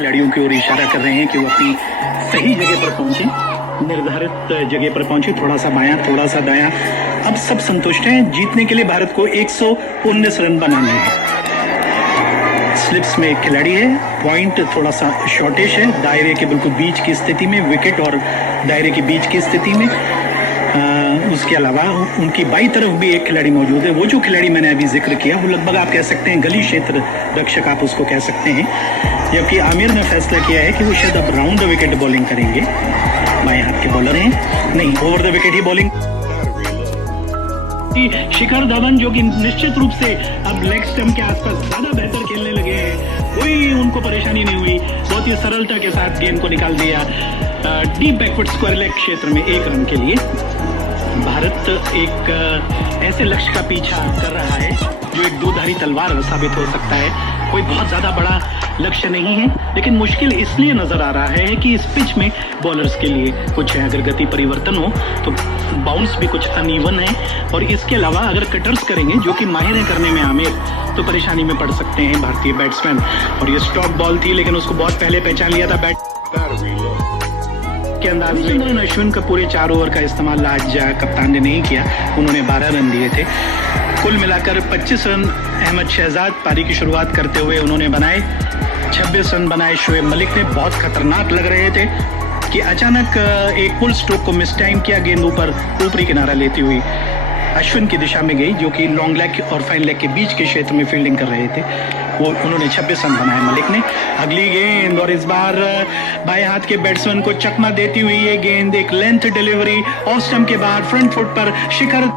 खिलाड़ियों की ओर इशारा कर रहे हैं कि वो अपनी सही जगह पर पहुंचे, निर्धारित जगह पर पहुंचे, थोड़ा सा बायां, थोड़ा सा दायां। अब सब संतुष्ट हैं। जीतने के लिए भारत को 119 रन बनाने हैं। स्लिप्स में एक खिलाड़ी है, पॉइंट थोड़ा सा शॉर्टेज है, दायरे के बिल्कुल बीच की स्थिति में, विकेट और दायरे के बीच की स्थिति में। उसके अलावा उनकी बाई तरफ भी एक खिलाड़ी मौजूद है। वो जो खिलाड़ी मैंने अभी जिक्र किया वो लगभग आप कह सकते हैं गली क्षेत्र रक्षक आप उसको कह सकते हैं। जबकि आमिर ने फैसला किया है कि वो शायद अब राउंड द विकेट बॉलिंग करेंगे। बाएं हाथ के बॉलर हैं, नहीं ओवर द विकेट ही बॉलिंग। शिखर धवन जो कि निश्चित रूप से अब लेग स्टंप के आसपास ज्यादा बेहतर खेलने लगे हैं, कोई उनको परेशानी नहीं हुई, बहुत ही सरलता के साथ गेंद को निकाल दिया डीप बैकवर्ड स्क्वायर लेग क्षेत्र में 1 रन के लिए। भारत एक ऐसे लक्ष्य का पीछा कर रहा है जो एक दोधारी तलवार साबित हो सकता है। कोई बहुत ज्यादा बड़ा लक्ष्य नहीं है, लेकिन मुश्किल इसलिए नजर आ रहा है कि इस पिच में बॉलर्स के लिए कुछ है, अगर गति परिवर्तन हो तो बाउंस भी कुछ अनइवन है। और इसके अलावा अगर कटर्स करेंगे, जो कि माहिर है करने में आमिर, तो परेशानी में पड़ सकते हैं भारतीय बैट्समैन। और ये स्टॉप बॉल थी, लेकिन उसको बहुत पहले पहचान लिया था बैट के अंदाज में। अश्विन का पूरे 4 ओवर का इस्तेमाल आज कप्तान ने नहीं किया, उन्होंने 12 रन दिए थे। कुल मिलाकर 25 रन अहमद शहजाद पारी की शुरुआत करते हुए उन्होंने बनाए। 26 रन बनाए शोएब मलिक ने। बहुत खतरनाक लग रहे थे कि अचानक एक पुल स्ट्रोक को मिस टाइम किया, गेंद ऊपरी किनारा लेती हुई अश्विन की दिशा में गई, जो कि लॉन्ग लेग और फाइन लेग के बीच के क्षेत्र में फील्डिंग कर रहे थे। वो उन्होंने 26 रन बनाए मलिक ने। अगली गेंद, और इस बार बाएं हाथ के बैट्समैन को चकमा देती हुई ये गेंद, एक लेंथ डिलीवरी ऑफ स्टंप के बाद फ्रंट फुट पर शिखर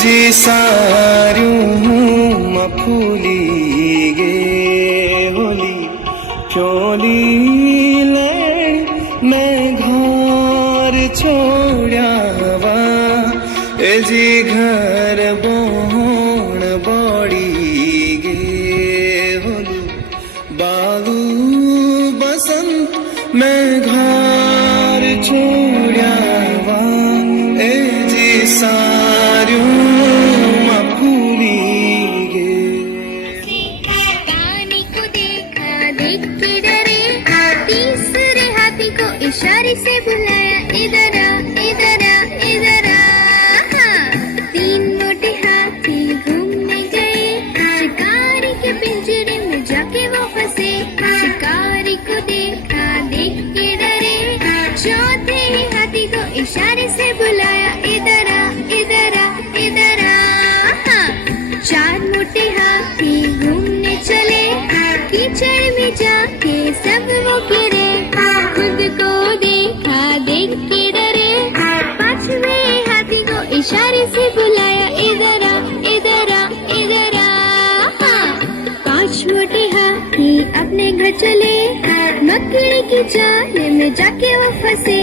जी सारियूं मफूली गे होली चोलीले मैं घर छोड़ावा एजी घर बोण बड़ी गे होलू बालू बसंत मैं घर छोड़ावा एजी सारू मफूली गे कानी को देखा देख के डरे तीसरे हाथी को इशारे से बुलाया इधर आ इधर आ इधर आ हाँ। तीन मोटे हाथी घूमने गए शिकारी के पिंजरे में जाके वो फंसे शिकारी को देखा देख के डरे चौथे हाथी को इशारे से बुलाया इधर आ इधर आ इधर आ हाँ। चार मोटे हाथी घूमने चले कीचड़ में जाके सब वो गिरे खुद को देखा देख के डरे पांचवे हाथी को इशारे से बुलाया इधर आ इधर आ इधर आ हाँ। पांच मोटे हाथी अपने घर चले मकड़ी की जाल में जाके वो फंसे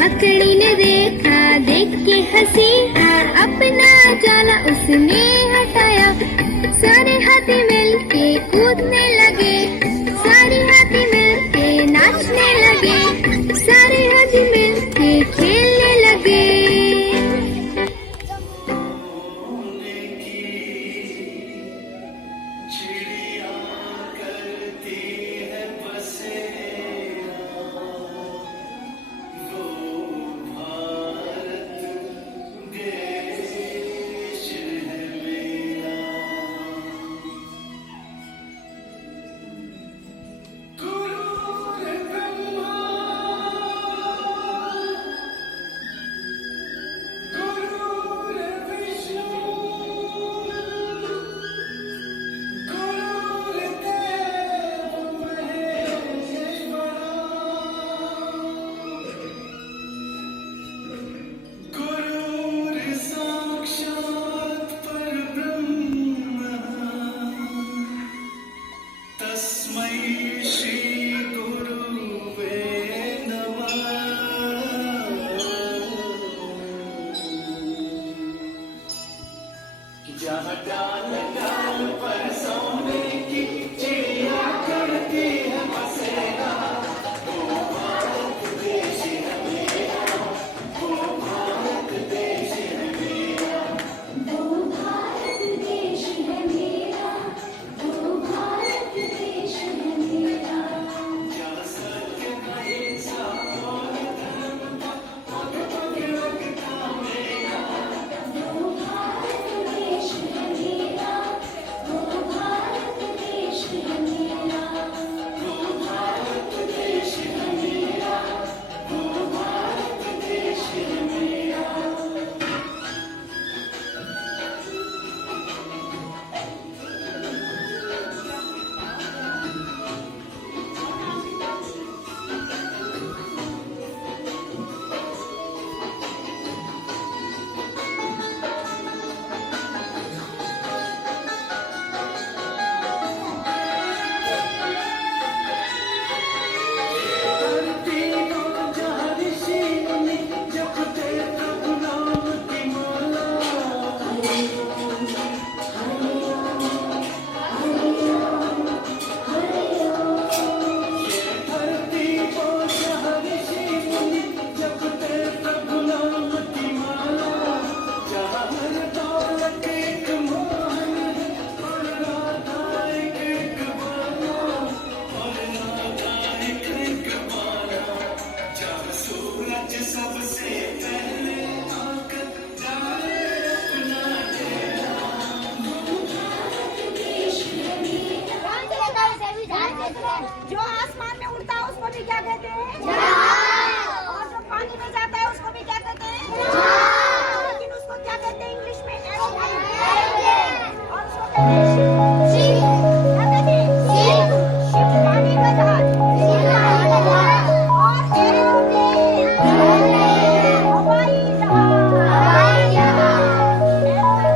मकड़ी ने देखा देख के हंसी अपना जाला उसने हटाया सारे हाथी मिलके कूदने लगे सारे हाथी मिलके नाचने लगे सारे हाथी मिलके खेलने लगे जो आसमान में उड़ता है उसको भी क्या कहते हैं? जहाज। और जो पानी में जाता है उसको भी क्या कहते हैं? जहाज। लेकिन उसको क्या कहते हैं इंग्लिश में? एरोप्लेन। और उसको कहते हैं शिप। क्या कहते हैं? शिप पानी का जहाज। और एरोप्लेन हवाई जहाज। एरोप्लेन